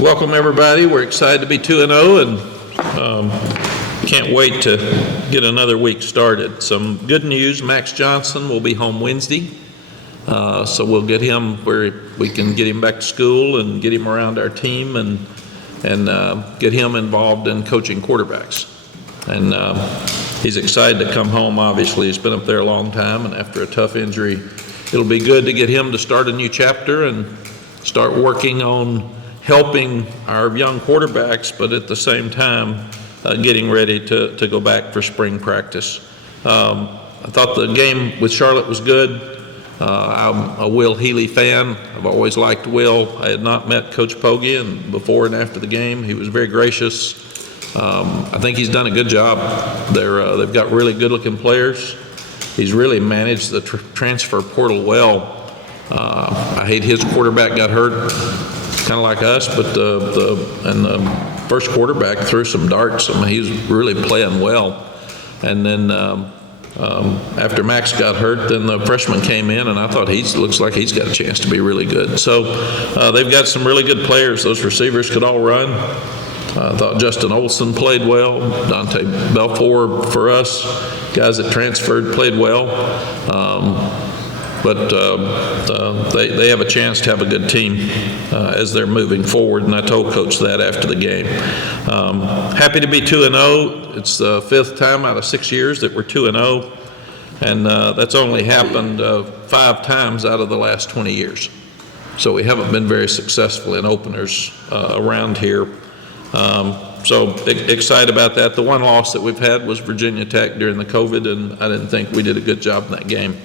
Welcome, everybody. We're excited to be 2-0 and can't wait to get another week started. Some good news, Max Johnson will be home Wednesday, so we'll get him where we can get him back to school and get him around our team and get him involved in coaching quarterbacks. And he's excited to come home, obviously. He's been up there a long time, and after a tough injury, it'll be good to get him to start a new chapter and start working on helping our young quarterbacks, but at the same time, getting ready to go back for spring practice. I thought the game with Charlotte was good. I'm a Will Healy fan. I've always liked Will. I had not met Coach Pogge, and before and after the game, he was very gracious. I think he's done a good job. They've got really good-looking players. He's really managed the transfer portal well. I hate his quarterback got hurt, kind of like us, but the first quarterback threw some darts. I mean, he was really playing well. And then after Max got hurt, then the freshman came in, and I thought looks like he's got a chance to be really good. So they've got some really good players. Those receivers could all run. I thought Justin Olson played well. Dante Belfour, for us, guys that transferred, played well. But they have a chance to have a good team as they're moving forward, and I told Coach that after the game. Happy to be 2-0. It's the 5th time out of 6 years that we're 2-0, and that's only happened 5 times out of the last 20 years. So we haven't been very successful in openers around here. So excited about that. The one loss that we've had was Virginia Tech during the COVID, and I didn't think we did a good job in that game.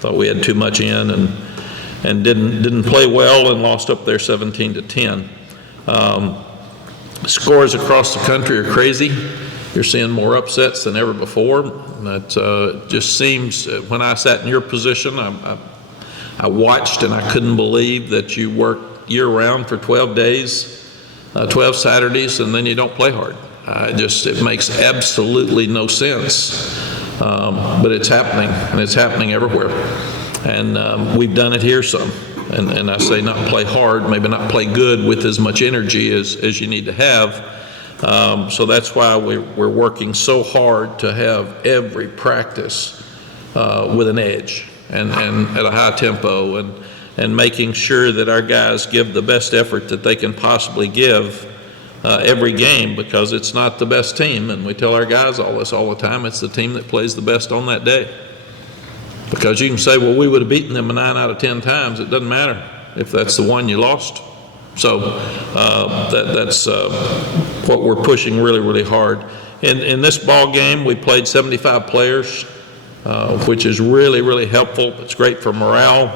Thought we had too much in and didn't play well and lost up there 17-10. Scores across the country are crazy. You're seeing more upsets than ever before. That just seems, when I sat in your position, I watched and I couldn't believe that you work year-round for 12 days, 12 Saturdays, and then you don't play hard. It makes absolutely no sense. But it's happening, and it's happening everywhere. And we've done it here some. And I say not play hard, maybe not play good with as much energy as you need to have. So that's why we're working so hard to have every practice with an edge and at a high tempo and making sure that our guys give the best effort that they can possibly give every game, because it's not the best team, and we tell our guys all this all the time, it's the team that plays the best on that day. Because you can say, well, we would have beaten them 9 out of 10 times. It doesn't matter if that's the one you lost. So that's what we're pushing really, really hard. In this ball game, we played 75 players, which is really, really helpful. It's great for morale.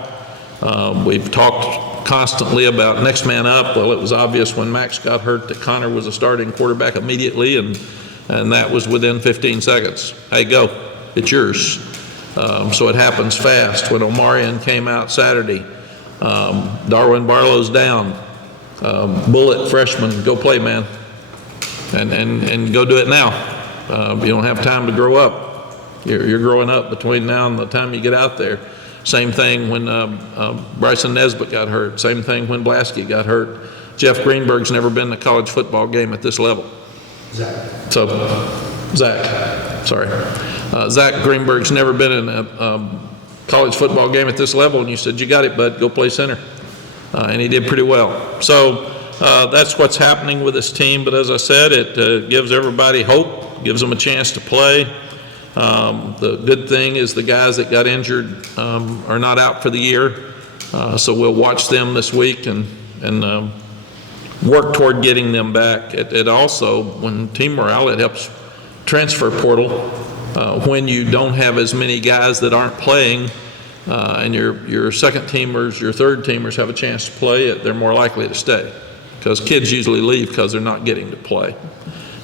We've talked constantly about next man up. Well, it was obvious when Max got hurt that Connor was a starting quarterback immediately, and that was within 15 seconds. Hey, go, it's yours. So it happens fast. When Omarion came out Saturday, Darwin Barlow's down. Bullet, freshman, go play, man, and go do it now. You don't have time to grow up. You're growing up between now and the time you get out there. Same thing when Bryson Nesbitt got hurt. Same thing when Blasky got hurt. Jeff Greenberg's never been in a college football game at this level. Zach Greenberg's never been in a college football game at this level, and you said, you got it, bud, go play center. And he did pretty well. So that's what's happening with this team. But as I said, it gives everybody hope, gives them a chance to play. The good thing is the guys that got injured are not out for the year, so we'll watch them this week and work toward getting them back. It also, when team morale, it helps transfer portal. When you don't have as many guys that aren't playing, and your second teamers, your third teamers have a chance to play, they're more likely to stay, because kids usually leave because they're not getting to play.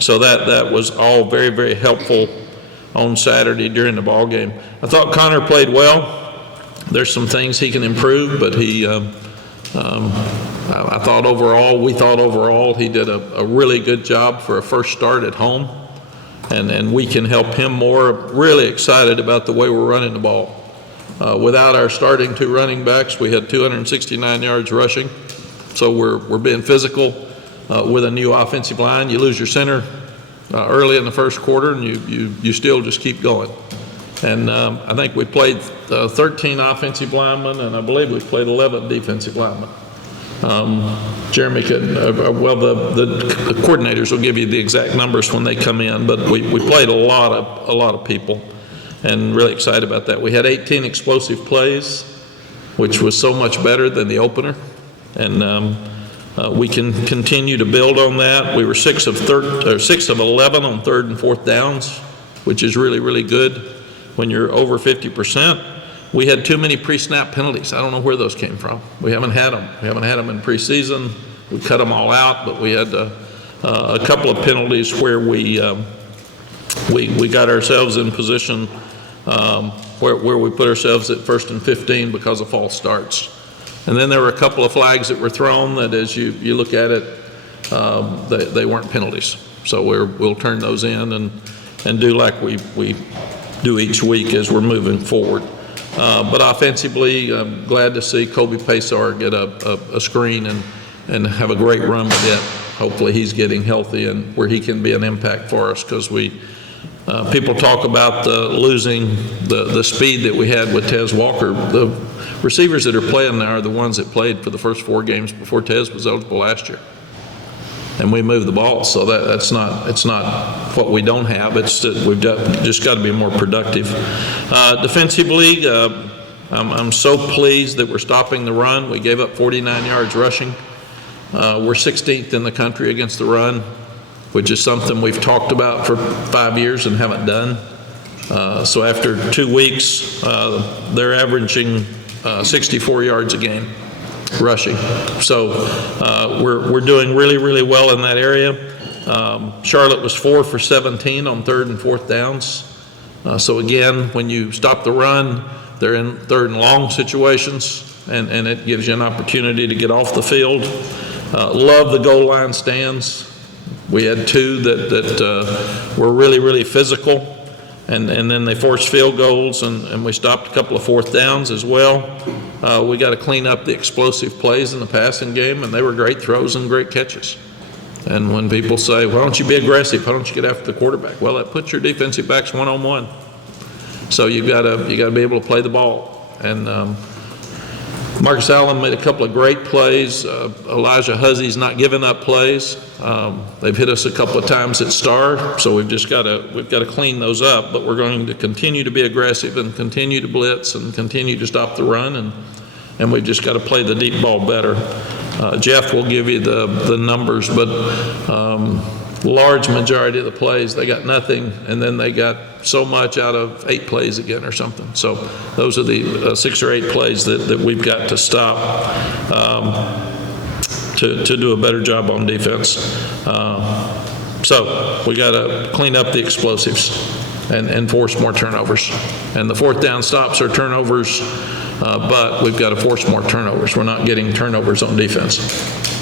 So that was all very, very helpful on Saturday during the ball game. I thought Connor played well. There's some things he can improve, but we thought overall he did a really good job for a first start at home, and we can help him more. Really excited about the way we're running the ball. Without our starting 2 running backs, we had 269 yards rushing, so we're being physical. with a new offensive line. You lose your center early in the first quarter, and you still just keep going. And I think we played 13 offensive linemen, and I believe we played 11 defensive linemen. Jeremy could, the coordinators will give you the exact numbers when they come in, but we played a lot of people, and really excited about that. We had 18 explosive plays, which was so much better than the opener, and we can continue to build on that. We were 6 of 11 on third and fourth downs, which is really, really good when you're over 50%. We had too many pre-snap penalties. I don't know where those came from. We haven't had them. We haven't had them in preseason. We cut them all out, but we had a couple of penalties where we got ourselves in position where we put ourselves at 1st and 15 because of false starts. And then there were a couple of flags that were thrown that, as you look at it, they weren't penalties. So we'll turn those in and do like we do each week as we're moving forward. But offensively, I'm glad to see Kobe Pesar get a screen and have a great run with it. Hopefully he's getting healthy and where he can be an impact for us, because people talk about losing the speed that we had with Tez Walker. The receivers that are playing now are the ones that played for the first 4 games before Tez was eligible last year. And we move the ball, so it's not what we don't have. It's that we've just got to be more productive. Defensively, I'm so pleased that we're stopping the run. We gave up 49 yards rushing. We're 16th in the country against the run, which is something we've talked about for 5 years and haven't done. So after 2 weeks, they're averaging 64 yards a game rushing. So we're doing really, really well in that area. Charlotte was 4 for 17 on third and fourth downs. So again, when you stop the run, they're in third and long situations, and it gives you an opportunity to get off the field. Love the goal line stands. We had 2 that were really, really physical. And then they forced field goals, and we stopped a couple of fourth downs as well. We got to clean up the explosive plays in the passing game, and they were great throws and great catches. And when people say, why don't you be aggressive? Why don't you get after the quarterback? Well, that puts your defensive backs one-on-one. So you got to be able to play the ball. And Marcus Allen made a couple of great plays. Elijah Hussey's not giving up plays. They've hit us a couple of times at star, so we've got to clean those up. But we're going to continue to be aggressive and continue to blitz and continue to stop the run, and we've just got to play the deep ball better. Jeff will give you the numbers, but large majority of the plays, they got nothing, and then they got so much out of 8 plays again or something. So those are the 6 or 8 plays that we've got to stop to do a better job on defense. So we got to clean up the explosives and force more turnovers. And the fourth down stops are turnovers, but we've got to force more turnovers. We're not getting turnovers on defense.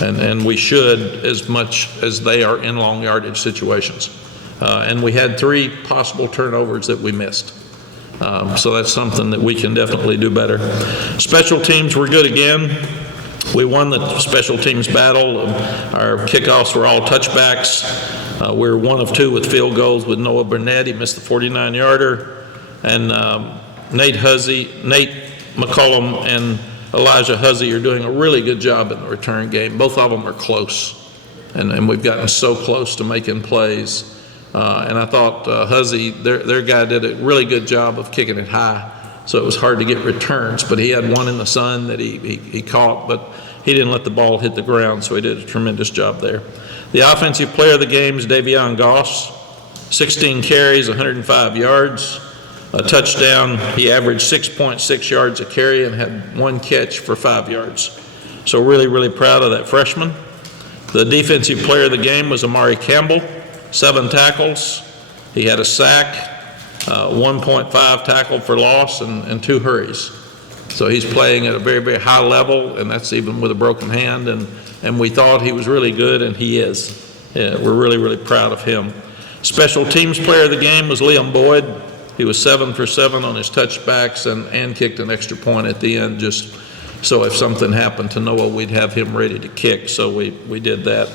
And we should, as much as they are in long yardage situations. And we had 3 possible turnovers that we missed. So that's something that we can definitely do better. Special teams were good again. We won the special teams battle. Our kickoffs were all touchbacks. We were 1 of 2 with field goals with Noah Burnett. He missed the 49-yarder. And Nate McCollum and Elijah Hussey are doing a really good job in the return game. Both of them are close, and we've gotten so close to making plays. And I thought Hussey, their guy, did a really good job of kicking it high, so it was hard to get returns. But he had one in the sun that he caught, but he didn't let the ball hit the ground, so he did a tremendous job there. The offensive player of the game is Davion Goss, 16 carries, 105 yards. A touchdown. He averaged 6.6 yards a carry and had 1 catch for 5 yards. So really, really proud of that freshman. The defensive player of the game was Amari Campbell, 7 tackles. He had a sack, 1.5 tackle for loss, and 2 hurries. So he's playing at a very, very high level, and that's even with a broken hand. And we thought he was really good, and he is. Yeah, we're really, really proud of him. Special teams player of the game was Liam Boyd. He was 7 for 7 on his touchbacks and kicked an extra point at the end, just so if something happened to Noah, we'd have him ready to kick. So we did that.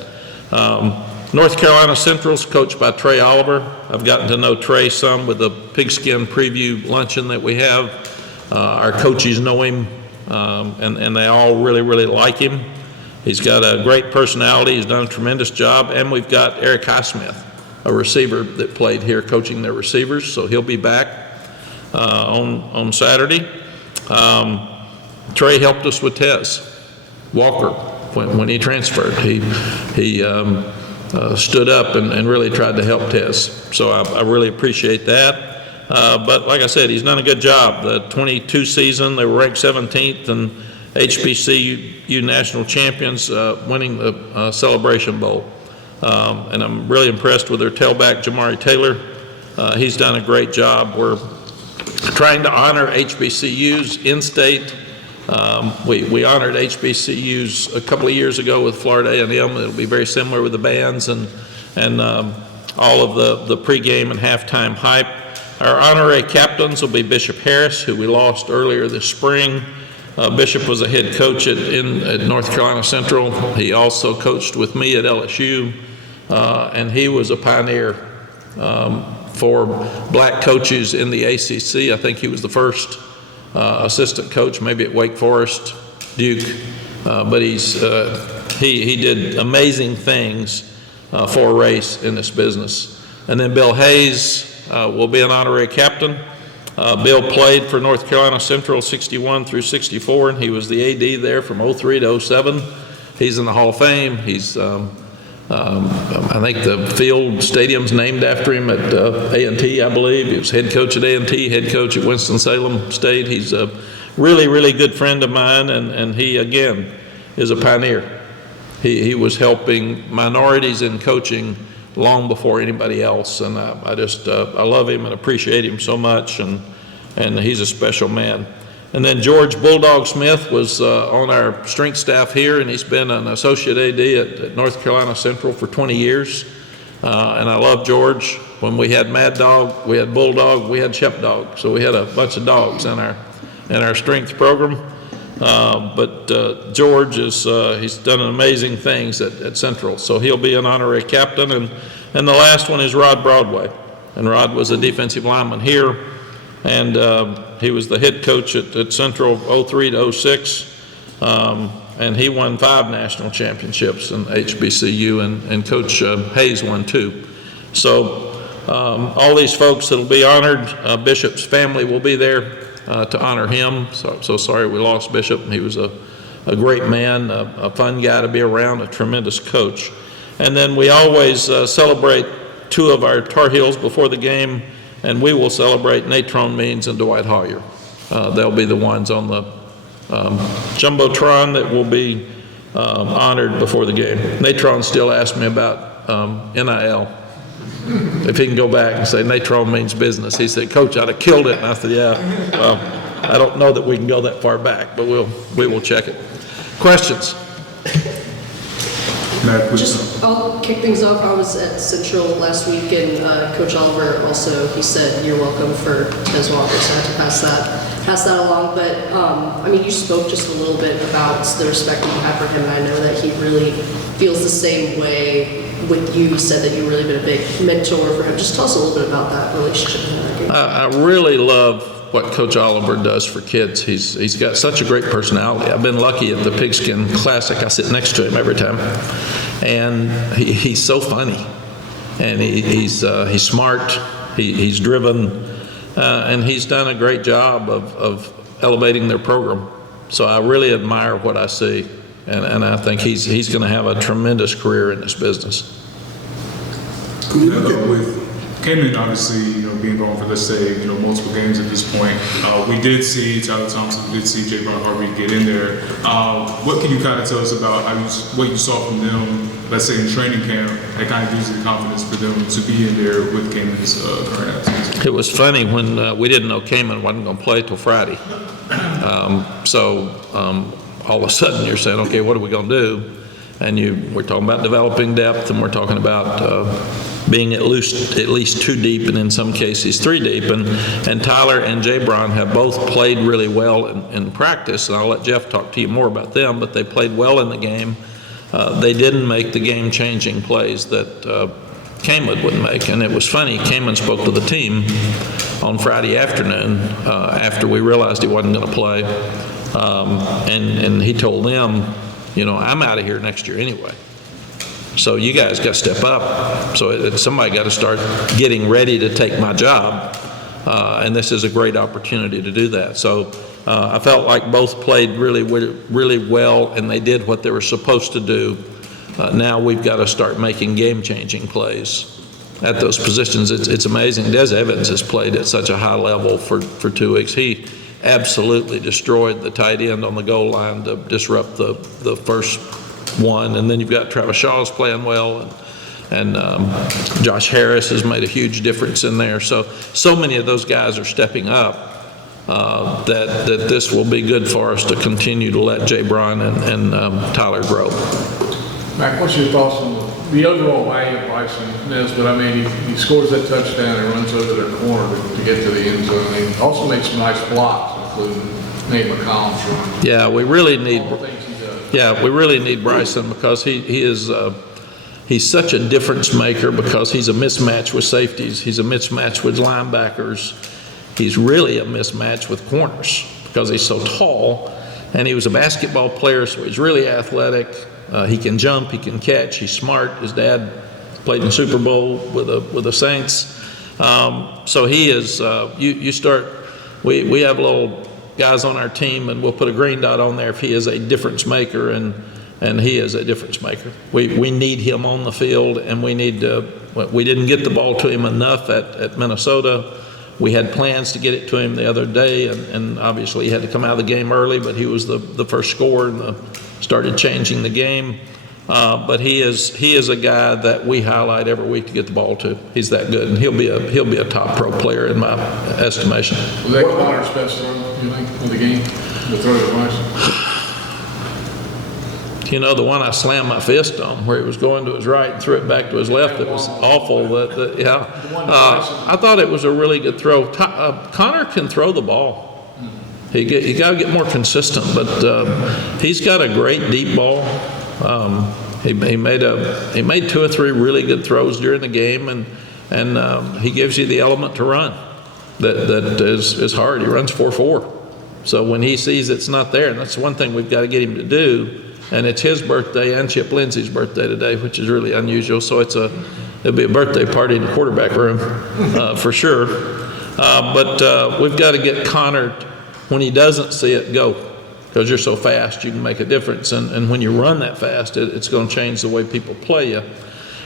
North Carolina Central's coached by Trey Oliver. I've gotten to know Trey some with the pigskin preview luncheon that we have. Our coaches know him, and they all really, really like him. He's got a great personality. He's done a tremendous job. And we've got Eric Highsmith, a receiver that played here coaching their receivers, so he'll be back on Saturday. Trey helped us with Tez Walker when he transferred. He stood up and really tried to help Tez. So I really appreciate that. But like I said, he's done a good job. The 22 season, they were ranked 17th and HBCU national champions, winning the Celebration Bowl. And I'm really impressed with their tailback, Jamari Taylor. He's done a great job. We're trying to honor HBCUs in-state. We honored HBCUs a couple of years ago with Florida A&M. It'll be very similar with the bands and all of the pregame and halftime hype. Our honorary captains will be Bishop Harris, who we lost earlier this spring. Bishop was a head coach at North Carolina Central. He also coached with me at LSU, and he was a pioneer for black coaches in the ACC. I think he was the first assistant coach, maybe at Wake Forest, Duke, but he did amazing things for a race in this business. And then Bill Hayes will be an honorary captain. Bill played for North Carolina Central 61 through 64, and he was the AD there from 03 to 07. He's in the Hall of Fame. He's, I think the field stadium's named after him at A&T, I believe. He was head coach at A&T, head coach at Winston-Salem State. He's a really, really good friend of mine, and he, again, is a pioneer. He was helping minorities in coaching long before anybody else, and I love him and appreciate him so much, and he's a special man. And then George Bulldog Smith was on our strength staff here, and he's been an associate AD at North Carolina Central for 20 years, and I love George. When we had Mad Dog, we had Bulldog, we had Sheepdog, so we had a bunch of dogs in our strength program. But George he's done amazing things at Central, so he'll be an honorary captain. And the last one is Rod Broadway, and Rod was a defensive lineman here, and he was the head coach at Central 03 to 06, and he won 5 national championships in HBCU, and Coach Hayes won 2. So all these folks that'll be honored, Bishop's family will be there to honor him. So sorry we lost Bishop. He was a great man, a fun guy to be around, a tremendous coach. And then we always celebrate 2 of our Tar Heels before the game, and we will celebrate Natrone Means and Dwight Hoyer. They'll be the ones on the Jumbotron that will be honored before the game. Natrone still asks me about NIL. If he can go back and say Natrone means business. He said, Coach, I'd have killed it. And I said, yeah, well, I don't know that we can go that far back, but we will check it. Questions? Matt, I'll kick things off. I was at Central last week, and Coach Oliver also, he said, you're welcome for Tez Walker, so I had to pass that along. But, I mean, you spoke just a little bit about the respect that you have for him, and I know that he really feels the same way with you. Said that you've really been a big mentor for him. Just tell us a little bit about that relationship. I really love what Coach Oliver does for kids. He's got such a great personality. I've been lucky at the Pigskin Classic. I sit next to him every time, and he's so funny, and he's smart. He's driven, and he's done a great job of elevating their program. So I really admire what I see. And I think he's going to have a tremendous career in this business. Came in, obviously, being gone for, let's say, multiple games at this point. We did see Tyler Thompson, we did see J. Brown Harvey get in there. What can you kind of tell us about what you saw from them, let's say in training camp, that kind of gives you the confidence for them to be in there with Cayman's current season? It was funny when we didn't know Cayman wasn't going to play till Friday. All of a sudden you're saying, okay, what are we going to do? And we're talking about developing depth, and we're talking about being at least 2 deep, and in some cases 3 deep. And Tyler and Jay Brown have both played really well in practice, and I'll let Jeff talk to you more about them, but they played well in the game. they didn't make the game-changing plays that Kamen would make. And it was funny, Kamen spoke to the team on Friday afternoon after we realized he wasn't going to play, and he told them, I'm out of here next year anyway. So you guys got to step up. So somebody got to start getting ready to take my job, and this is a great opportunity to do that. So I felt like both played really well, and they did what they were supposed to do. Now we've got to start making game-changing plays at those positions. It's amazing. Des Evans has played at such a high level for 2 weeks. He absolutely destroyed the tight end on the goal line to disrupt the first one. And then you've got Travis Shaw's playing well, and Josh Harris has made a huge difference in there. So many of those guys are stepping up that this will be good for us to continue to let Jay Brown and Tyler grow. Mack, what's your thoughts on the overall value of Bryson Nesbitt? I mean, he scores that touchdown and runs over their corner to get to the end zone. He also makes some nice blocks, including Nate McCollum's run. Yeah, we really need. All the things he does. Yeah, we really need Bryson because he is he's such a difference maker because he's a mismatch with safeties. He's a mismatch with linebackers. He's really a mismatch with corners because he's so tall, and he was a basketball player, so he's really athletic. He can jump, he can catch, he's smart. His dad played in the Super Bowl with the Saints. So he is, we have little guys on our team, and we'll put a green dot on there if he is a difference maker, and he is a difference maker. We need him on the field, and we didn't get the ball to him enough at Minnesota. We had plans to get it to him the other day, and obviously he had to come out of the game early, but he was the first scorer and started changing the game. But he is a guy that we highlight every week to get the ball to. He's that good, and he'll be a top pro player in my estimation. Was that Connor's best throw, you think, of the game? The throw to Bryson? The one I slammed my fist on, where he was going to his right and threw it back to his left, it was awful. I thought it was a really good throw. Connor can throw the ball. You got to get more consistent, but he's got a great deep ball. He made 2 or 3 really good throws during the game, and he gives you the element to run that is hard. He runs 4.4. So when he sees it's not there, and that's one thing we've got to get him to do. And it's his birthday and Chip Lindsey's birthday today, which is really unusual. So it'll be a birthday party in the quarterback room for sure. But we've got to get Connor, when he doesn't see it, go. Because you're so fast, you can make a difference. And when you run that fast, it's going to change the way people play you.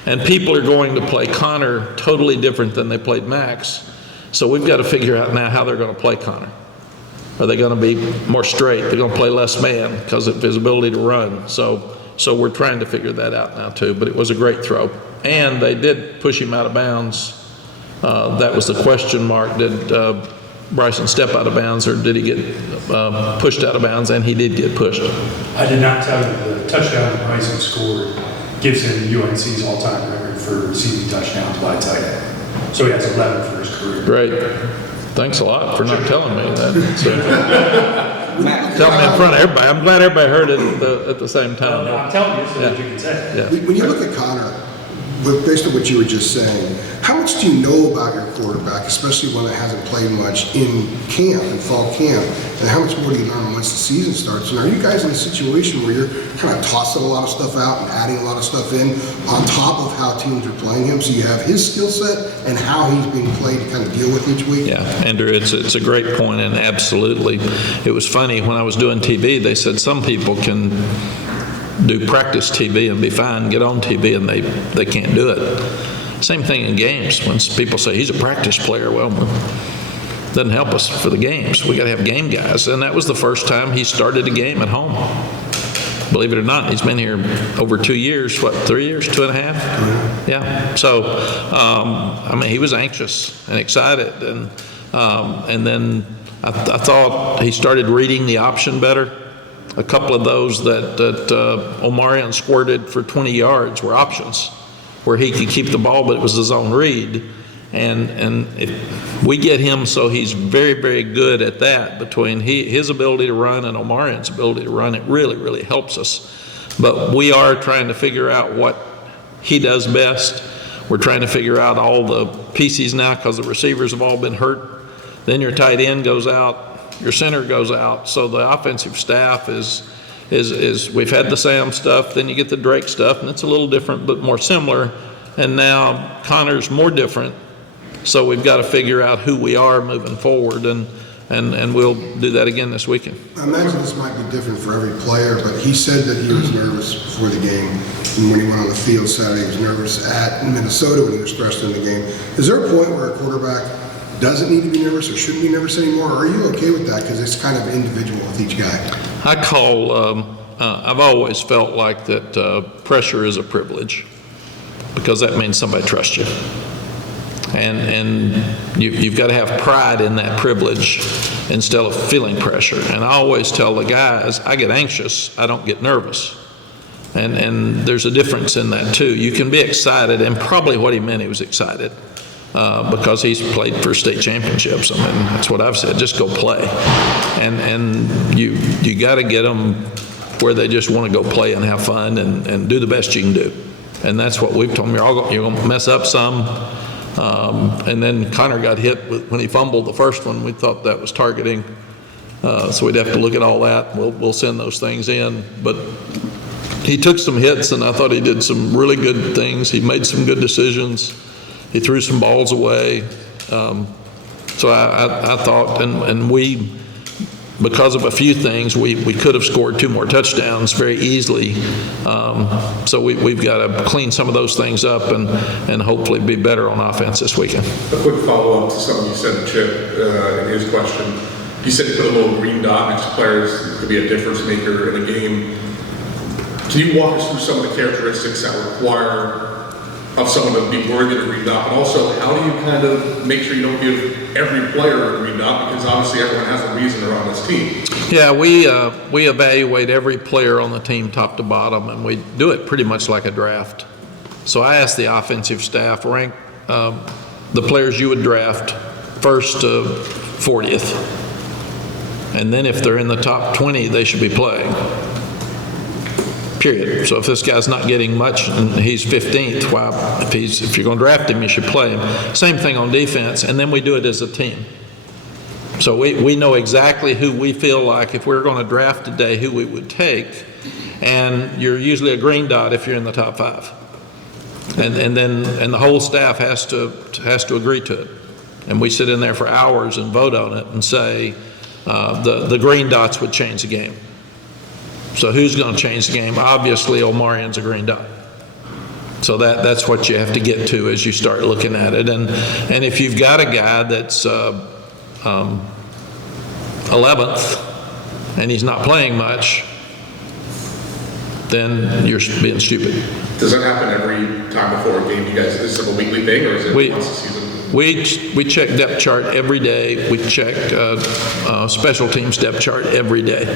And people are going to play Connor totally different than they played Max. So we've got to figure out now how they're going to play Connor. Are they going to be more straight? They're going to play less man because of his ability to run. So we're trying to figure that out now too. But it was a great throw. And they did push him out of bounds. That was the question mark. Did Bryson step out of bounds, or did he get pushed out of bounds? And he did get pushed. I did not tell you the touchdown that Bryson scored gives him UNC's all-time record for receiving touchdowns by tight end. So he has 11 for his career. Great. Thanks a lot for not telling me that. So, tell me in front of everybody. I'm glad everybody heard it at the same time. No, I'm telling you so that you can say it. Yeah. When you look at Connor, based on what you were just saying, how much do you know about your quarterback, especially one that hasn't played much in camp, in fall camp, and how much more do you learn once the season starts? And are you guys in a situation where you're kind of tossing a lot of stuff out and adding a lot of stuff in on top of how teams are playing him, so you have his skill set and how he's being played to kind of deal with each week? Yeah, Andrew, it's a great point, and absolutely. It was funny, when I was doing TV, they said some people can do practice TV and be fine, get on TV, and they can't do it. Same thing in games. When people say he's a practice player, well, it doesn't help us for the games. We got to have game guys, and that was the first time he started a game at home. Believe it or not, he's been here over 2 years. 3 years, 2.5? Yeah. So, he was anxious and excited, and then I thought he started reading the option better. A couple of those that Omarion squirted for 20 yards were options, where he could keep the ball, but it was his own read. And if we get him so he's very, very good at that, between his ability to run and Omarion's ability to run, it really, really helps us. But we are trying to figure out what he does best. We're trying to figure out all the pieces now because the receivers have all been hurt. Then your tight end goes out, your center goes out. So the offensive staff is we've had the Sam stuff, then you get the Drake stuff, and it's a little different but more similar. And now Connor's more different. So we've got to figure out who we are moving forward, and we'll do that again this weekend. I imagine this might be different for every player, but he said that he was nervous before the game. And when he went on the field Saturday, he was nervous at Minnesota when he was thrust in the game. Is there a point where a quarterback doesn't need to be nervous or shouldn't be nervous anymore? Or are you okay with that? Because it's kind of individual with each guy. I've always felt like that pressure is a privilege, because that means somebody trusts you. And you've got to have pride in that privilege instead of feeling pressure. And I always tell the guys, I get anxious, I don't get nervous. And there's a difference in that too. You can be excited, and probably what he meant, he was excited because he's played for state championships. I mean, that's what I've said, just go play. And you got to get them where they just want to go play and have fun and do the best you can do. And that's what we've told them. You're going to mess up some. And then Connor got hit when he fumbled the first one. We thought that was targeting. So we'd have to look at all that. We'll send those things in. But he took some hits, and I thought he did some really good things. He made some good decisions. He threw some balls away. So I thought, and we, because of a few things, we could have scored 2 more touchdowns very easily. So we've got to clean some of those things up and hopefully be better on offense this weekend. A quick follow-up to something you said to Chip in his question. You said you put a little green dot next to players could be a difference maker in a game. Can you walk us through some of the characteristics that require of someone to be worthy of a green dot, but also how do you kind of make sure you don't give every player a green dot, because obviously everyone has a reason they're on this team? Yeah, we evaluate every player on the team top to bottom, and we do it pretty much like a draft. So I asked the offensive staff, rank the players you would draft first to 40th, and then if they're in the top 20, they should be playing. Period. So if this guy's not getting much and he's 15th, why, if you're going to draft him, you should play him. Same thing on defense, and then we do it as a team. So we know exactly who we feel like, if we're going to draft today, who we would take, and you're usually a green dot if you're in the top 5. And the whole staff has to agree to it. And we sit in there for hours and vote on it and say the green dots would change the game. So who's going to change the game? Obviously, Omarion's a green dot. So that's what you have to get to as you start looking at it. And if you've got a guy that's 11th and he's not playing much, then you're being stupid. Does that happen every time before a game? You guys, is it a weekly thing, or is it once a season? We check depth chart every day. We check special teams depth chart every day,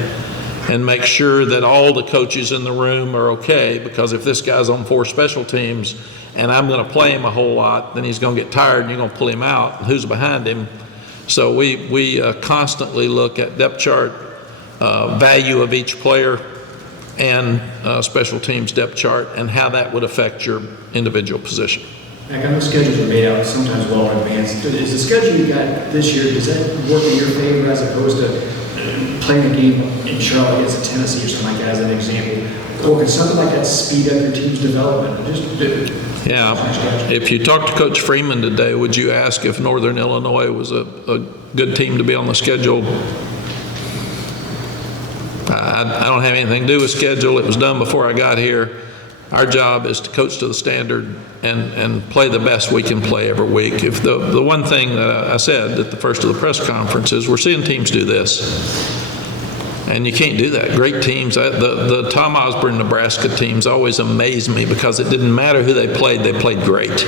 and make sure that all the coaches in the room are okay, because if this guy's on 4 special teams and I'm going to play him a whole lot, then he's going to get tired and you're going to pull him out. And who's behind him? So we constantly look at depth chart, value of each player, and special teams depth chart, and how that would affect your individual position. Mack, I know schedules are made out sometimes well in advance. Is the schedule you got this year, does that work in your favor as opposed to playing a game in Charlotte against Tennessee or something like that as an example? Or can something like that speed up your team's development? Yeah, if you talk to Coach Freeman today, would you ask if Northern Illinois was a good team to be on the schedule? I don't have anything to do with schedule. It was done before I got here. Our job is to coach to the standard and play the best we can play every week. If the one thing that I said at the first of the press conference is we're seeing teams do this, and you can't do that. Great teams, the Tom Osborne, Nebraska teams always amaze me, because it didn't matter who they played great.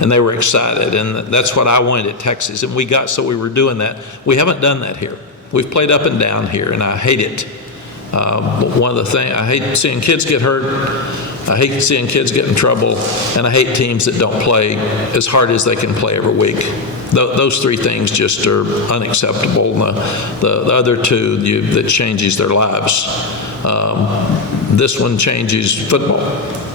And they were excited, and that's what I wanted at Texas, and we were doing that. We haven't done that here. We've played up and down here, and I hate it. One of the things, I hate seeing kids get hurt, I hate seeing kids get in trouble, and I hate teams that don't play as hard as they can play every week. Those 3 things just are unacceptable. The other 2, that changes their lives. this one changes football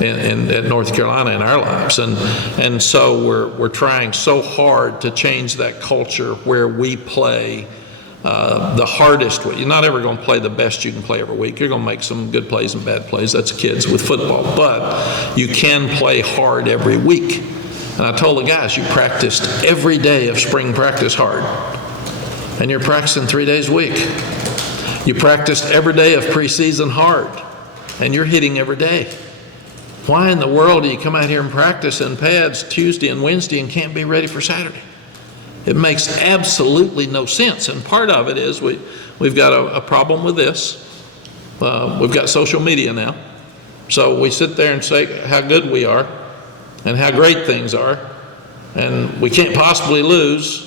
at North Carolina in our lives. And so we're trying so hard to change that culture where we play the hardest way. You're not ever going to play the best you can play every week. You're going to make some good plays and bad plays. That's kids with football. But you can play hard every week. And I told the guys, you practiced every day of spring practice hard. And you're practicing 3 days a week. You practiced every day of preseason hard. And you're hitting every day. Why in the world do you come out here and practice in pads Tuesday and Wednesday and can't be ready for Saturday? It makes absolutely no sense. And part of it is we've got a problem with this. We've got social media now. So we sit there and say how good we are and how great things are. And we can't possibly lose.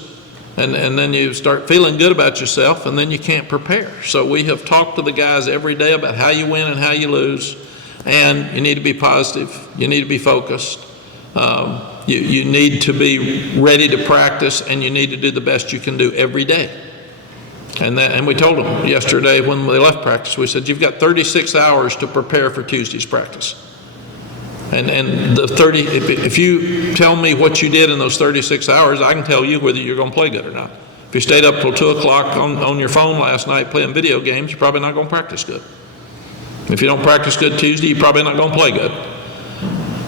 And then you start feeling good about yourself, and then you can't prepare. So we have talked to the guys every day about how you win and how you lose. And you need to be positive. You need to be focused. You need to be ready to practice, and you need to do the best you can do every day. And we told them yesterday when they left practice, we said, you've got 36 hours to prepare for Tuesday's practice. And the 30, if you tell me what you did in those 36 hours, I can tell you whether you're going to play good or not. If you stayed up till 2 o'clock on your phone last night playing video games, you're probably not going to practice good. If you don't practice good Tuesday, you're probably not going to play good.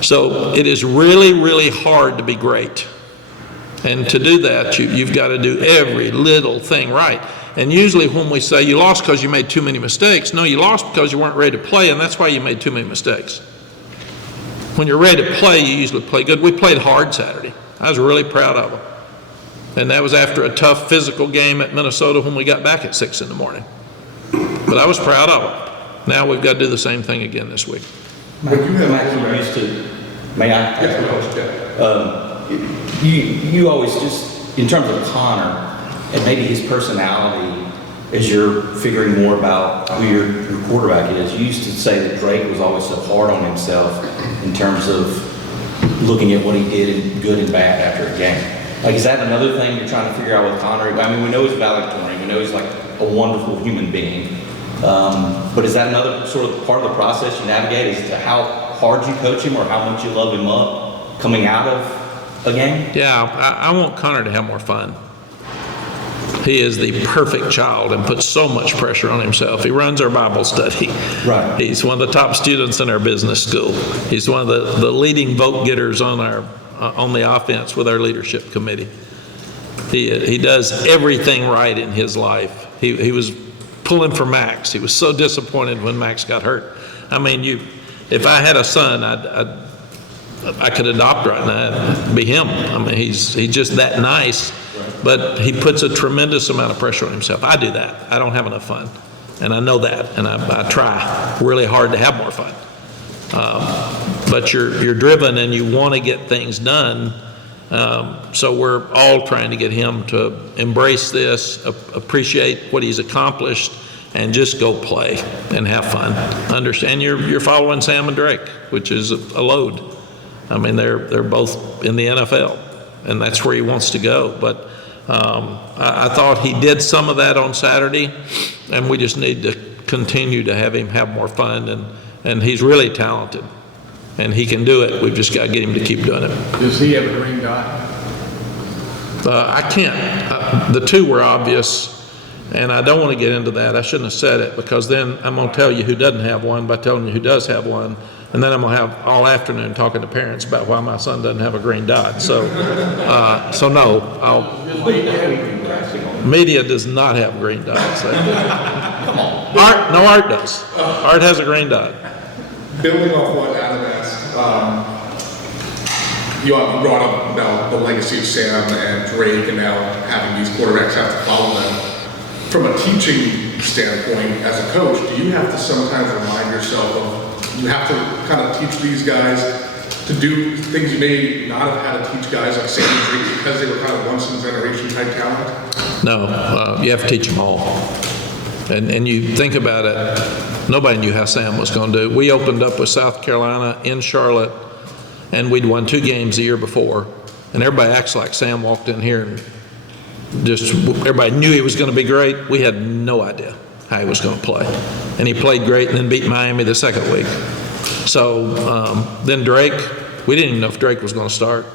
So it is really, really hard to be great. And to do that, you've got to do every little thing right. And usually when we say you lost because you made too many mistakes, no, you lost because you weren't ready to play, and that's why you made too many mistakes. When you're ready to play, you usually play good. We played hard Saturday. I was really proud of them. And that was after a tough physical game at Minnesota when we got back at 6 in the morning. But I was proud of them. Now we've got to do the same thing again this week. Mike, you used to, may I ask a question? You always just, in terms of Connor, and maybe his personality, as you're figuring more about who your quarterback is, you used to say that Drake was always so hard on himself in terms of looking at what he did in good and bad after a game. Like, is that another thing you're trying to figure out with Connor? I mean, we know he's valedictorian. We know he's like a wonderful human being. But is that another sort of part of the process you navigate as to how hard you coach him or how much you love him up coming out of a game? Yeah, I want Connor to have more fun. He is the perfect child and puts so much pressure on himself. He runs our Bible study. Right. He's one of the top students in our business school. He's one of the leading vote getters on the offense with our leadership committee. He does everything right in his life. He was pulling for Max. He was so disappointed when Max got hurt. I mean, if I had a son, I could adopt right now. It'd be him. I mean, he's just that nice. But he puts a tremendous amount of pressure on himself. I do that. I don't have enough fun. And I know that. And I try really hard to have more fun. But you're driven and you want to get things done. So we're all trying to get him to embrace this, appreciate what he's accomplished, and just go play and have fun. Understand you're following Sam and Drake, which is a load. I mean, they're both in the NFL, and that's where he wants to go. But I thought he did some of that on Saturday, and we just need to continue to have him have more fun. And he's really talented, and he can do it. We've just got to get him to keep doing it. Does he have a green dot? I can't. The two were obvious, and I don't want to get into that. I shouldn't have said it, because then I'm going to tell you who doesn't have one by telling you who does have one. And then I'm going to have all afternoon talking to parents about why my son doesn't have a green dot. So no, media does not have green dots. Come on. Art does. Art has a green dot. Building off what Adam asked, you brought up now the legacy of Sam and Drake, and now having these quarterbacks have to follow them. From a teaching standpoint, as a coach, do you have to sometimes remind yourself of, you have to kind of teach these guys to do things you may not have had to teach guys like Sam and Drake because they were kind of once-in-a-generation type talent? No, you have to teach them all. And you think about it, nobody knew how Sam was going to do. We opened up with South Carolina in Charlotte, and we'd won 2 games the year before. And everybody acts like Sam walked in here and just everybody knew he was going to be great. We had no idea how he was going to play. And he played great and then beat Miami the second week. So then Drake, we didn't even know if Drake was going to start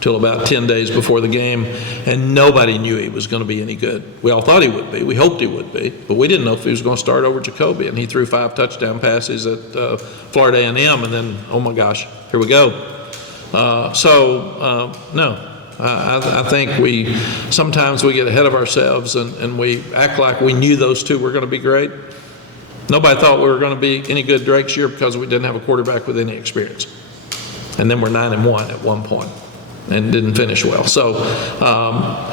till about 10 days before the game, and nobody knew he was going to be any good. We all thought he would be. We hoped he would be, but we didn't know if he was going to start over Jacoby, and he threw 5 touchdown passes at Florida A&M, and then, oh my gosh, here we go. No. I think sometimes we get ahead of ourselves and we act like we knew those two were going to be great. Nobody thought we were going to be any good Drake's year because we didn't have a quarterback with any experience. And then we're 9-1 at one point and didn't finish well. So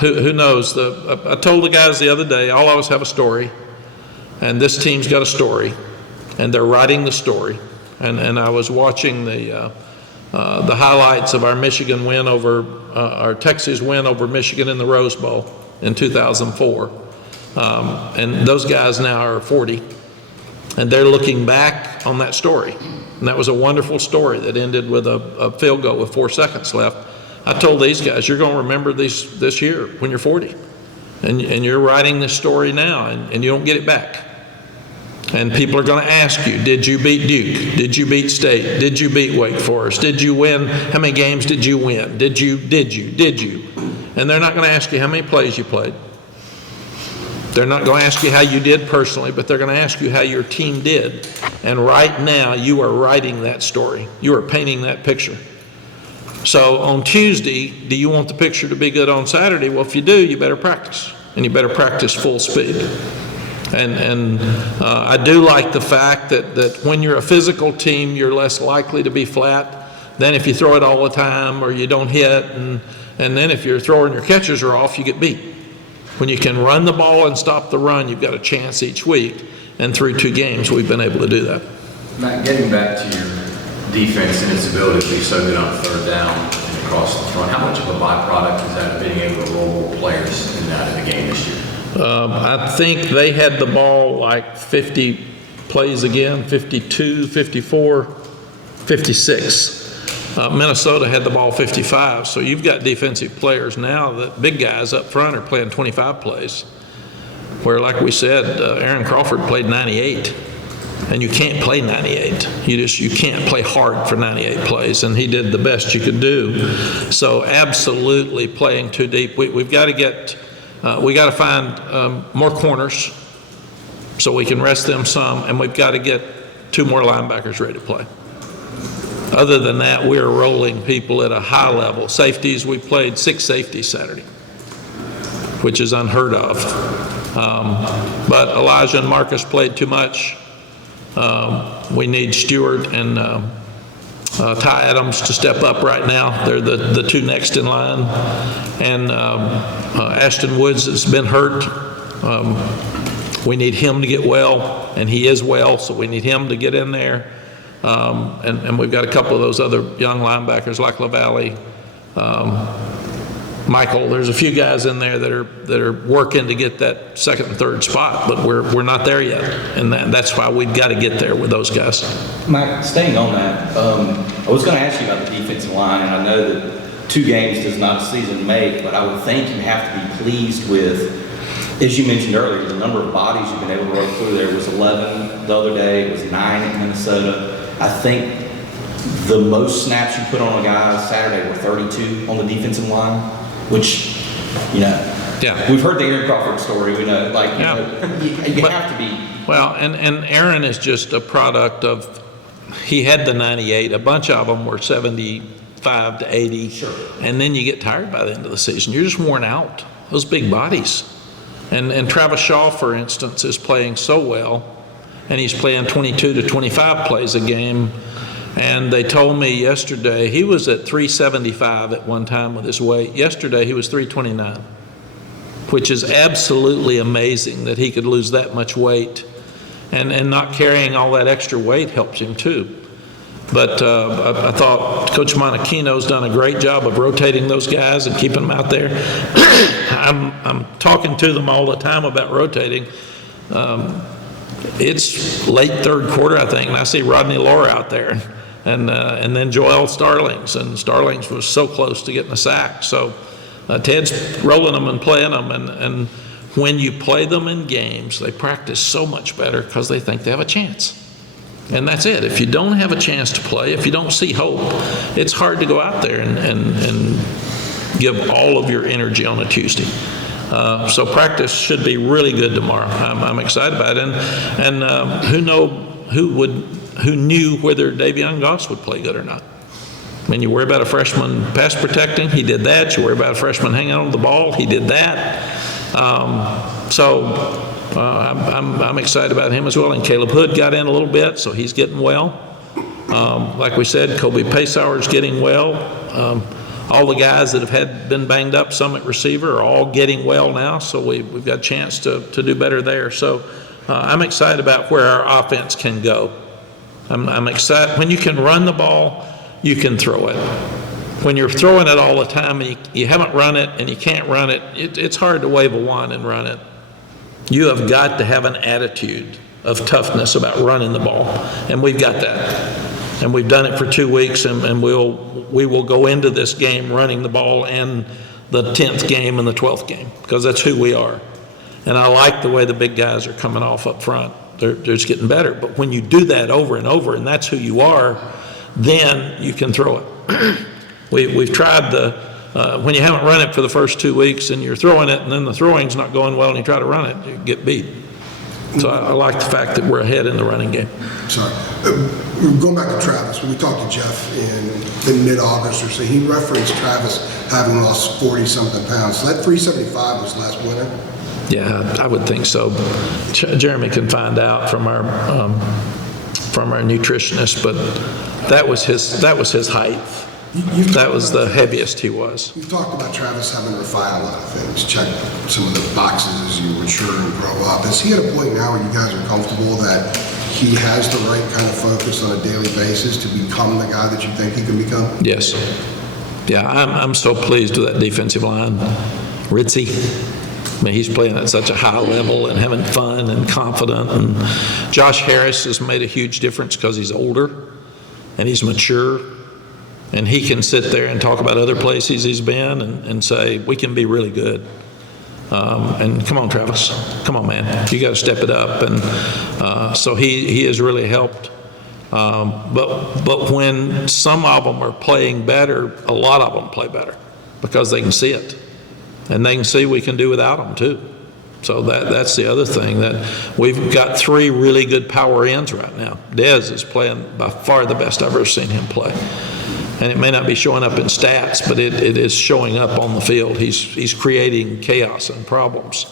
who knows? I told the guys the other day, all of us have a story, and this team's got a story, and they're writing the story. And I was watching the highlights of our Michigan win over, our Texas win over Michigan in the Rose Bowl in 2004. And those guys now are 40, and they're looking back on that story. And that was a wonderful story that ended with a field goal with 4 seconds left. I told these guys, you're going to remember this year when you're 40. And you're writing this story now, and you don't get it back. And people are going to ask you, did you beat Duke? Did you beat State? Did you beat Wake Forest? Did you win? How many games did you win? Did you? And they're not going to ask you how many plays you played. They're not going to ask you how you did personally, but they're going to ask you how your team did. And right now, you are writing that story. You are painting that picture. So on Tuesday, do you want the picture to be good on Saturday? Well, if you do, you better practice. And you better practice full speed. And I do like the fact that when you're a physical team, you're less likely to be flat than if you throw it all the time or you don't hit. And then if your thrower and your catchers are off, you get beat. When you can run the ball and stop the run, you've got a chance each week. And through 2 games, we've been able to do that. Matt, getting back to your defense and its ability to be so good on third down and across the front, how much of a byproduct is that of being able to roll more players in and out of the game this year? I think they had the ball like 50 plays again, 52, 54, 56. Minnesota had the ball 55, so you've got defensive players now. The big guys up front are playing 25 plays, where, like we said, Aaron Crawford played 98, and you can't play 98. You can't play hard for 98 plays, and he did the best you could do. So absolutely playing too deep. We've got to get, we got to find more corners so we can rest them some, and we've got to get 2 more linebackers ready to play. Other than that, we're rolling people at a high level. Safeties, we played 6 safeties Saturday, which is unheard of. But Elijah and Marcus played too much. We need Stewart and Ty Adams to step up right now. They're the 2 next in line. And Ashton Woods has been hurt. We need him to get well, and he is well, so we need him to get in there. And we've got a couple of those other young linebackers like LaValle, Michael. There's a few guys in there that are working to get that 2nd and 3rd spot, but we're not there yet, and that's why we've got to get there with those guys. Mike, staying on that, I was going to ask you about the defensive line, and I know that 2 games does not a season make, but I would think you have to be pleased with, as you mentioned earlier, the number of bodies you've been able to run through. There was 11 the other day, it was 9 in Minnesota. I think the most snaps you put on a guy Saturday were 32 on the defensive line, which, Yeah. We've heard the Aaron Crawford story. We know, you have to be. Well, and Aaron is just a product of, he had the 98. A bunch of them were 75 to 80. Sure. And then you get tired by the end of the season. You're just worn out. Those big bodies. And Travis Shaw, for instance, is playing so well. And he's playing 22 to 25 plays a game. And they told me yesterday, he was at 375 at one time with his weight. Yesterday, he was 329, which is absolutely amazing that he could lose that much weight. And not carrying all that extra weight helps him too. But I thought Coach Monachino's done a great job of rotating those guys and keeping them out there. I'm talking to them all the time about rotating. It's late 3rd quarter, I think, and I see Rodney Laura out there, and then Joel Starlings, and Starlings was so close to getting a sack. So Ted's rolling them and playing them, and when you play them in games, they practice so much better because they think they have a chance. And that's it. If you don't have a chance to play, if you don't see hope, it's hard to go out there and give all of your energy on a Tuesday. So practice should be really good tomorrow. I'm excited about it. And who knew whether Davion Goss would play good or not? I mean, you worry about a freshman pass protecting, he did that. You worry about a freshman hanging on to the ball, he did that. I'm excited about him as well. And Caleb Hood got in a little bit, so he's getting well. Like we said, Kobe Paysauer's getting well. All the guys that have been banged up, some at receiver, are all getting well now, so we've got a chance to do better there. So I'm excited about where our offense can go. I'm excited. When you can run the ball, you can throw it. When you're throwing it all the time and you haven't run it and you can't run it, it's hard to wave a wand and run it. You have got to have an attitude of toughness about running the ball, and we've got that. And we've done it for 2 weeks, and we will go into this game running the ball and the 10th game and the 12th game, because that's who we are. And I like the way the big guys are coming off up front. They're just getting better. But when you do that over and over, and that's who you are, then you can throw it. We've tried when you haven't run it for the first 2 weeks and you're throwing it and then the throwing's not going well and you try to run it, you get beat. So I like the fact that we're ahead in the running game. Sorry. Going back to Travis, when we talked to Jeff in mid-August or so, he referenced Travis having lost 40-something pounds. So that 375 was last winter? Yeah, I would think so. Jeremy can find out from our nutritionist, but that was his height. That was the heaviest he was. You've talked about Travis having to refine a lot of things, check some of the boxes as you mature and grow up. Is he at a point now where you guys are comfortable that he has the right kind of focus on a daily basis to become the guy that you think he can become? Yes. Yeah, I'm so pleased with that defensive line. Ritzy, I mean, he's playing at such a high level and having fun and confident. And Josh Harris has made a huge difference because he's older and he's mature. And he can sit there and talk about other places he's been and say, we can be really good. And come on, Travis. Come on, man. You got to step it up. And so he has really helped. But when some of them are playing better, a lot of them play better because they can see it. And they can see we can do without them, too. So that's the other thing, that we've got 3 really good power ends right now. Dez is playing by far the best I've ever seen him play. And it may not be showing up in stats, but it is showing up on the field. He's creating chaos and problems.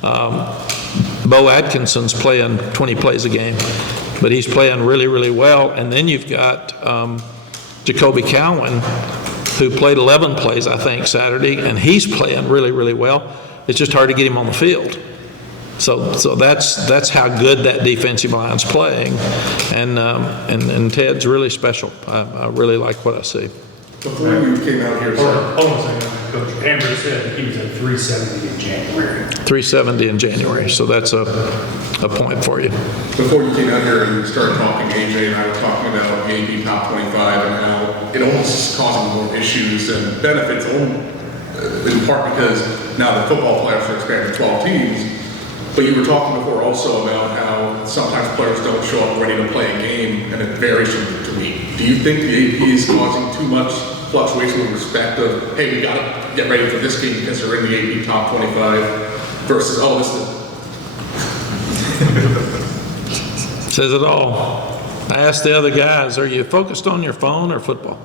Bo Atkinson's playing 20 plays a game, but he's playing really, really well. And then you've got Jacoby Cowan, who played 11 plays, I think, Saturday, and he's playing really, really well. It's just hard to get him on the field. So that's how good that defensive line's playing, and Ted's really special. I really like what I see. Before you came out here, sir. Hold on a second, Coach. Amber said he was at 370 in January. 370 in January, so that's a point for you. Before you came out here and started talking, AJ and I were talking about the AP Top 25 and how it almost is causing more issues and benefits, in part because now the football playoffs are expanded to 12 teams. But you were talking before also about how sometimes players don't show up ready to play a game, and it varies from week to week. Do you think the AP is causing too much fluctuation with respect of, hey, we got to get ready for this game because they're in the AP Top 25, versus, oh, this is Says it all. I asked the other guys, are you focused on your phone or football?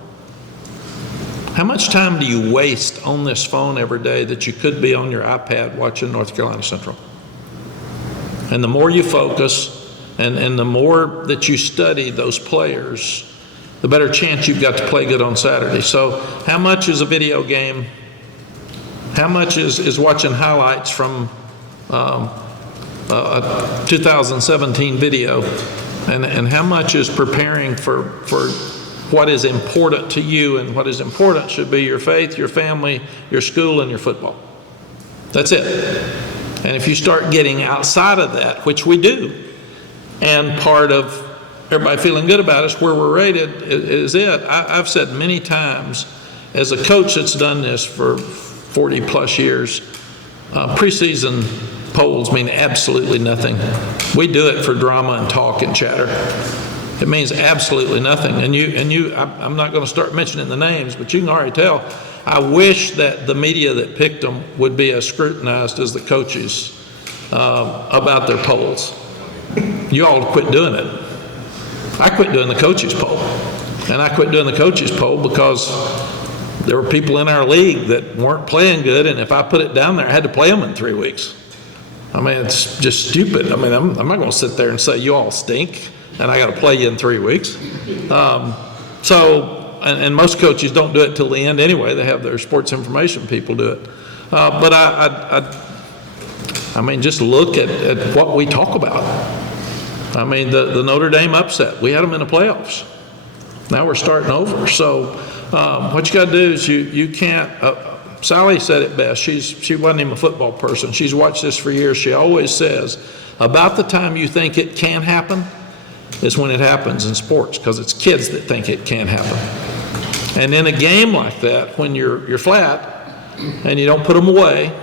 How much time do you waste on this phone every day that you could be on your iPad watching North Carolina Central? And the more you focus and the more that you study those players, the better chance you've got to play good on Saturday. So how much is a video game? How much is watching highlights from a 2017 video? And how much is preparing for what is important to you, and what is important should be your faith, your family, your school, and your football. That's it. And if you start getting outside of that, which we do, and part of everybody feeling good about us, where we're rated is it. I've said many times, as a coach that's done this for 40 plus years, preseason polls mean absolutely nothing. We do it for drama and talk and chatter. It means absolutely nothing. I'm not going to start mentioning the names, but you can already tell. I wish that the media that picked them would be as scrutinized as the coaches about their polls. You all quit doing it. I quit doing the coaches poll. And I quit doing the coaches poll because there were people in our league that weren't playing good, and if I put it down there, I had to play them in 3 weeks. I mean, it's just stupid. I mean, I'm not going to sit there and say you all stink, and I got to play you in 3 weeks. And most coaches don't do it till the end anyway. They have their sports information people do it. But I mean, just look at what we talk about. I mean, the Notre Dame upset. We had them in the playoffs. Now we're starting over. So what you got to do is you can't. Sally said it best. She wasn't even a football person. She's watched this for years. She always says, about the time you think it can happen is when it happens in sports, because it's kids that think it can't happen. And in a game like that, when you're flat and you don't put them away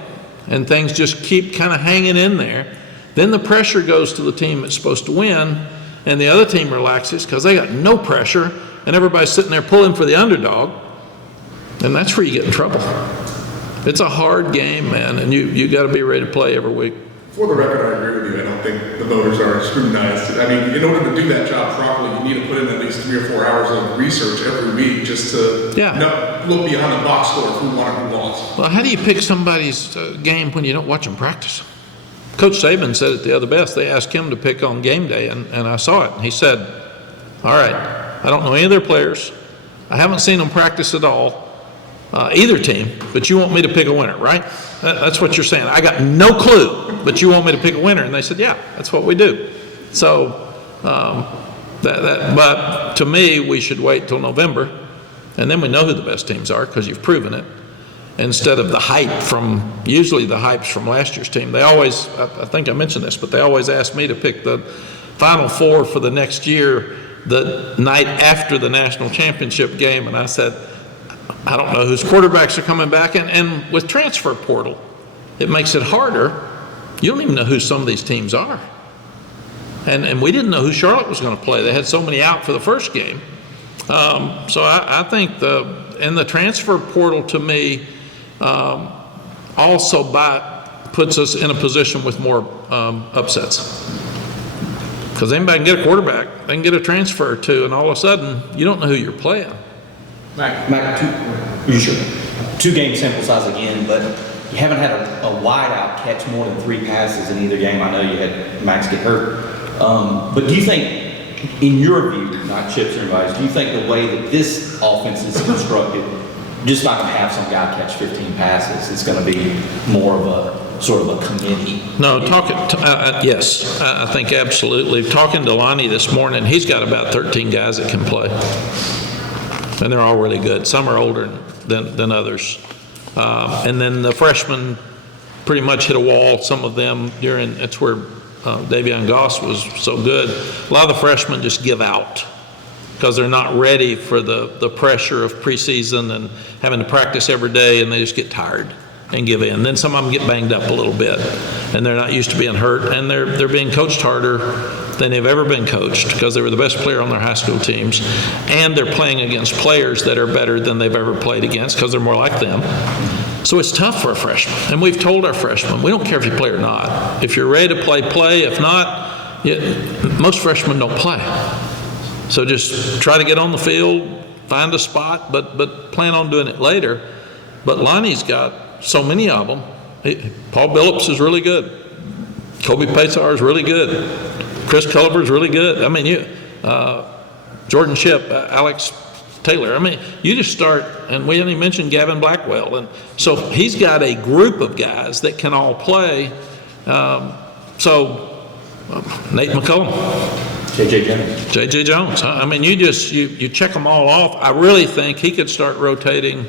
and things just keep kind of hanging in there, then the pressure goes to the team that's supposed to win, and the other team relaxes because they got no pressure, and everybody's sitting there pulling for the underdog, and that's where you get in trouble. It's a hard game, man, and you got to be ready to play every week. For the record, I agree with you. I don't think the voters are scrutinized. I mean, in order to do that job properly, you need to put in at least 3 or 4 hours of research every week just to look beyond the box score of who won or who lost. Well, how do you pick somebody's game when you don't watch them practice? Coach Saban said it the other best. They asked him to pick on game day, and I saw it. He said, all right, I don't know any of their players. I haven't seen them practice at all, either team, but you want me to pick a winner, right? That's what you're saying. I got no clue, but you want me to pick a winner. And they said, yeah, that's what we do. So, but to me, we should wait till November, and then we know who the best teams are because you've proven it. Instead of the hype usually the hype's from last year's team. They always, I think I mentioned this, but they always ask me to pick the Final Four for the next year the night after the national championship game, and I said, I don't know whose quarterbacks are coming back, and with transfer portal, it makes it harder. You don't even know who some of these teams are. And we didn't know who Charlotte was going to play. They had so many out for the first game. So I think in the transfer portal, to me, also puts us in a position with more upsets. Because anybody can get a quarterback, they can get a transfer or two, and all of a sudden, you don't know who you're playing. Mack, two-game sample size again, but you haven't had a wideout catch more than 3 passes in either game. I know you had Max get hurt. But do you think, in your view, not Chip's or anybody's, do you think the way that this offense is constructed, just not going to have some guy catch 15 passes, it's going to be more of a sort of a committee? No, yes, I think absolutely. Talking to Lonnie this morning, he's got about 13 guys that can play. And they're all really good. Some are older than others. And then the freshmen pretty much hit a wall, some of them that's where Davion Goss was so good. A lot of the freshmen just give out because they're not ready for the pressure of preseason and having to practice every day, and they just get tired and give in. Then some of them get banged up a little bit, and they're not used to being hurt, and they're being coached harder than they've ever been coached because they were the best player on their high school teams, and they're playing against players that are better than they've ever played against because they're more like them. So it's tough for a freshman, and we've told our freshmen, we don't care if you play or not. If you're ready to play, play. If not, most freshmen don't play. So just try to get on the field, find a spot, but plan on doing it later. But Lonnie's got so many of them. Paul Billups is really good. Kobe Pesar is really good. Chris Culver is really good. I mean, Jordan Shipp, Alex Taylor. I mean, you just start, and we haven't even mentioned Gavin Blackwell. And so he's got a group of guys that can all play. Nate McCullum. J.J. Jones. I mean, you check them all off. I really think he could start rotating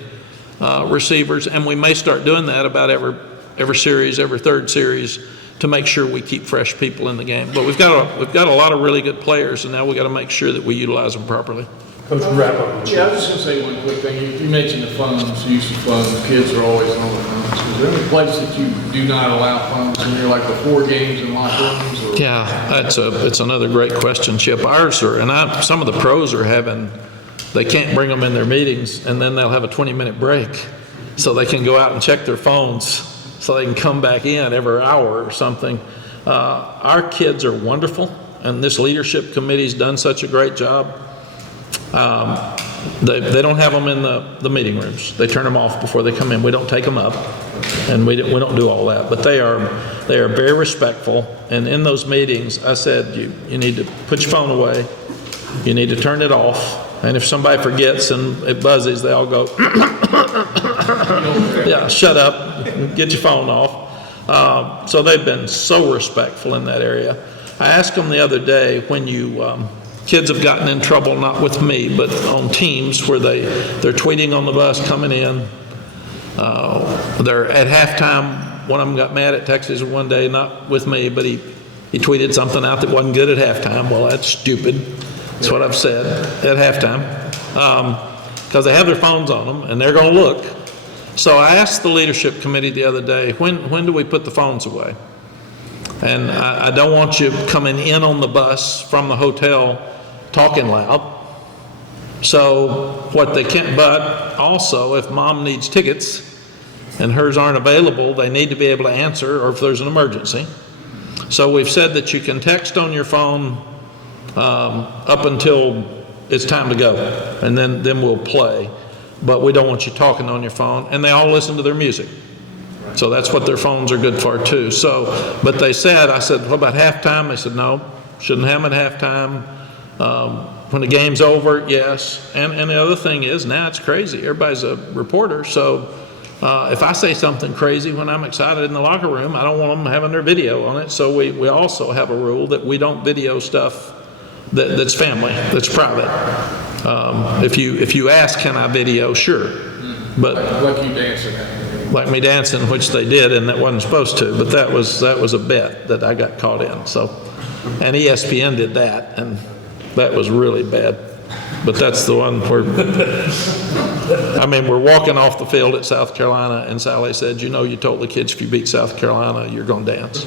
receivers, and we may start doing that about every series, every third series, to make sure we keep fresh people in the game. But we've got a lot of really good players, and now we've got to make sure that we utilize them properly. Coach, wrap up. Yeah, I was just gonna say one quick thing. You mentioned the phones, use of phones. Kids are always on the phones. Is there any place that you do not allow phones in here, like before games and locker rooms? Or? Yeah, it's another great question, Chip. Ours are, and some of the pros are having, they can't bring them in their meetings, and then they'll have a 20-minute break, so they can go out and check their phones, so they can come back in every hour or something. Our kids are wonderful, and this leadership committee's done such a great job. They don't have them in the meeting rooms. They turn them off before they come in. We don't take them up, and we don't do all that. But they are very respectful. And in those meetings, I said, you need to put your phone away. You need to turn it off. And if somebody forgets and it buzzes, they all go, yeah, shut up, get your phone off. So they've been so respectful in that area. I asked them the other day, when you kids have gotten in trouble, not with me, but on teams where they're tweeting on the bus coming in. They're at halftime. One of them got mad at Texas one day, not with me, but he tweeted something out that wasn't good at halftime. Well, that's stupid. That's what I've said at halftime. Because they have their phones on them, and they're going to look. So I asked the leadership committee the other day, when do we put the phones away? And I don't want you coming in on the bus from the hotel talking loud. So what they can't, but also if mom needs tickets and hers aren't available, they need to be able to answer, or if there's an emergency. So we've said that you can text on your phone up until it's time to go, and then we'll play. But we don't want you talking on your phone, and they all listen to their music. So that's what their phones are good for too. So, but they said, I said, what about halftime? They said, no, shouldn't have them at halftime. When the game's over, yes. And the other thing is, now it's crazy. Everybody's a reporter. So if I say something crazy when I'm excited in the locker room, I don't want them having their video on it. So we also have a rule that we don't video stuff that's family, that's private. If you ask, can I video? Sure. But like you dancing. Like me dancing, which they did, and that wasn't supposed to, but that was a bet that I got caught in. So, and ESPN did that, and that was really bad. But that's the one where, I mean, we're walking off the field at South Carolina, and Sally said, you told the kids if you beat South Carolina, you're going to dance.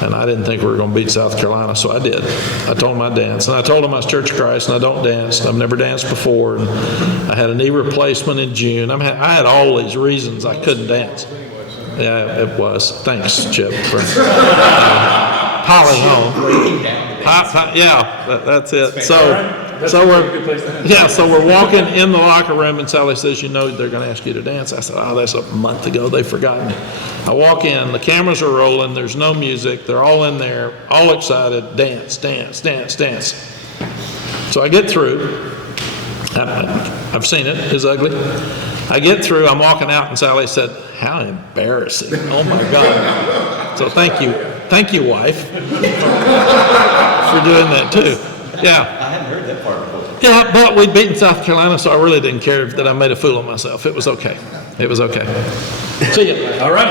And I didn't think we were going to beat South Carolina, so I did. I told them I'd dance. And I told them I was Church of Christ, and I don't dance. I've never danced before. And I had a knee replacement in June. I had all these reasons I couldn't dance. Yeah, it was. Thanks, Chip, for piling on. Yeah, that's it. So we're walking in the locker room, and Sally says, they're going to ask you to dance. I said, that's a month ago. They've forgotten. I walk in, the cameras are rolling, there's no music, they're all in there, all excited, dance, dance, dance, dance. So I get through. I've seen it, it's ugly. I get through, I'm walking out, and Sally said, how embarrassing. Oh my God. So thank you, wife, for doing that too. Yeah. I hadn't heard that part before. Yeah, but we'd beaten South Carolina, so I really didn't care that I made a fool of myself. It was okay. It was okay. See ya. All right.